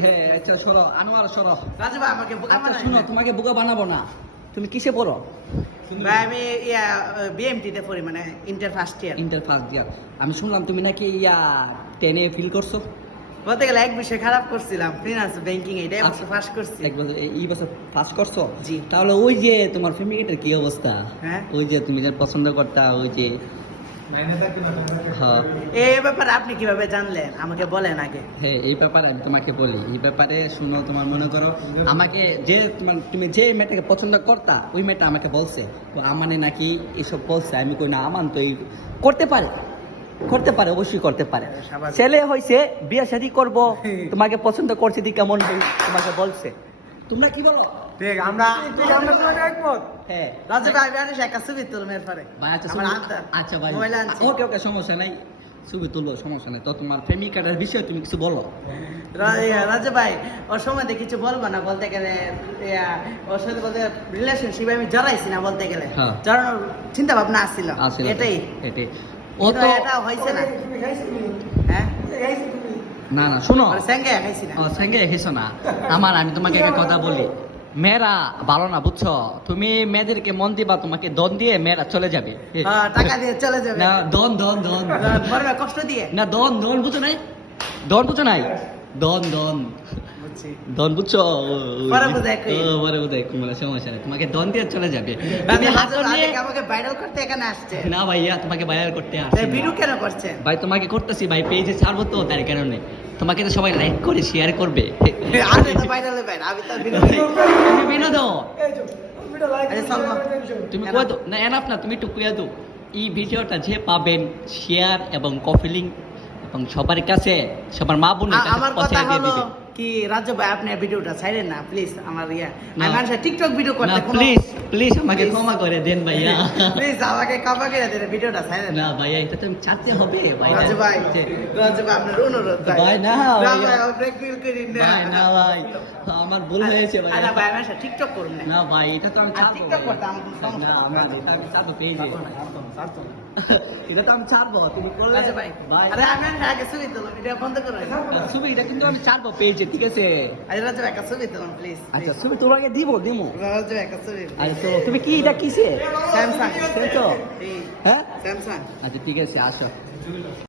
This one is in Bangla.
হ্যাঁ আচ্ছা সরো আনোয়ার সরো। রাজু ভাই আমাকে বোকা আচ্ছা বানায় শুনো না। তোমাকে বোকা বানাবো না। তুমি কিসে পড়ো? ভাই আমি বিএমটি তে পড়ি মানে inter first year. Inter first year. আমি শুনলাম তুমি নাকি 10-এ ফিল করছো। বলতে গেলে এক বিষয় খারাপ করছিলাম, ফিনান্স ব্যাংকিং এটা এবছর পাস করছি। এক বছর এই বছর পাস করছো? জি। তাহলে ওই যে তোমার ফ্যামিলিটার কি অবস্থা? হ্যাঁ ওই যে তুমি যে পছন্দ করতা ওই যে হ্যাঁ এই ব্যাপারে আপনি কিভাবে জানলেন আমাকে বলেন আগে। হ্যাঁ এই ব্যাপারে আমি তোমাকে বলি, এই ব্যাপারে শুনো। তোমার মনে করো আমাকে যে তুমি যে মেয়েটাকে পছন্দ করতা ওই মেয়েটা আমাকে বলছে তো আমানে নাকি এসব বলছে। আমি কই না, আমান তো এই করতে পারে, করতে পারে, অবশ্যই করতে পারে। স্বাভাবিক। ছেলে হয়েছে বিয়ে শাদী করবো, তোমাকে পছন্দ করছে দি কেমন তোমাকে বলছে। তোমরা কি বলো? ঠিক আমরা সবাই একমত। হ্যাঁ রাজু ভাই আমি একটা ছবি তুলুন এরপরে। ভাই আচ্ছা আমার ছবি- আনতে- আচ্ছা ভাই মোবাইল আনছি। ওকে ওকে সমস্যা নাই, ছবি তুলবো সমস্যা নাই। তো তোমার প্রেমিকাটার বিষয়ে তুমি কিছু বলো। রাজু ভাই ওর সম্বন্ধে কিছু বলবো না, বলতে গেলে ওর সাথে বলতে রিলেশনশিপ আমি জড়াইছি না, বলতে গেলে হ্যাঁ। জড়ানোর চিন্তা ভাবনা আসছিল আসলে এটাই। এটাই ও কিন্তু তো এটা হয়েছে না। হ্যাঁ না না শুনো, ওর সঙ্গে খাইছি না। ও সঙ্গে এসেছো না আমার। আমি তোমাকে একটা কথা বলি, মেয়েরা ভালো না বুঝছো। তুমি মেয়েদেরকে মন দিবা, তোমাকে দন দিয়ে মেয়েরা চলে যাবে। টাকা দিয়ে চলে যাবে না দন দন দন মরবে কষ্ট দিয়ে। না দন দন বুঝো নাই, দন বুঝো নাই, দন দন বুঝছি। দন বুঝছো? পরে বুঝাই কই। পরে বোধহয় কোনো সমস্যা নেই, তোমাকে দন দিয়ে চলে যাবে। রাজু তুমি হাত নিয়ে আমাকে ভাইরাল করতে এখানে আসছে। না ভাইয়া তোমাকে ভাইরাল করতে আসছি না। ভিডিও কেন করছেন? ভাই তোমাকে করতেছি ভাই, পেজে ছাড়বো তো তার কারণে। তোমাকে তো সবাই লাইক করে শেয়ার করবে। আমি তো ভাইরাল ভাই, আমি তো ভিডিও তুমি বিনোদন আরে সালমা তুমি কয়ে দাও না, এনাফ না, তুমি একটু কয়ে দাও এই ভিডিওটা যে পাবেন শেয়ার এবং কপিলিং এবং সবার কাছে, সবার মা বোনের কাছে আমার পৌঁছে কথা দিয়ে হলো দিবে। কি রাজু ভাই আপনি ভিডিওটা ছাড়েন না প্লিজ। আমার না। আমি মানুষের টিকটক ভিডিও না করতে কোনো প্লিজ প্লিজ আমাকে Please. ক্ষমা করে দেন ভাইয়া। প্লিজ আমাকে কপা করে দেন, ভিডিওটা ছাড়েন না না। ভাইয়া এটা তো ছাড়তে হবে ভাই। রাজু ভাই আপনার অনুরোধ ভাই, না, না ভাইয়া। ভাই ব্রেক ফিল করি না। ভাই না ভাই আমার ভুল হয়েছে ভাই। আরে ভাই আমার সাথে টিকটক করুন না। না ভাই এটা তো আমি আর ছাড়বো টিকটক ভাই। করতে আমার কোনো সমস্যা না নেই। আমার এটা আমি ছাড়বো পেজে। এটা তো আমি ছাড়বো, তুমি করলে রাজু ভাই ভাই আরে আমি আগে ছবি তুলুন, ভিডিও বন্ধ করুন। ছবি এটা কিন্তু আমি ছাড়বো পেজে, ঠিক আছে? আরে রাজু ভাই একটা ছবি তুলুন প্লিজ। আচ্ছা ছবি তোমাকে দিব দিব। রাজু ভাই একটা ছবি। আরে তো তুমি কি এটা কিসে স্যামসাং সেন্সর? এই হ্যাঁ স্যামসাং। আচ্ছা ঠিক আছে আসো।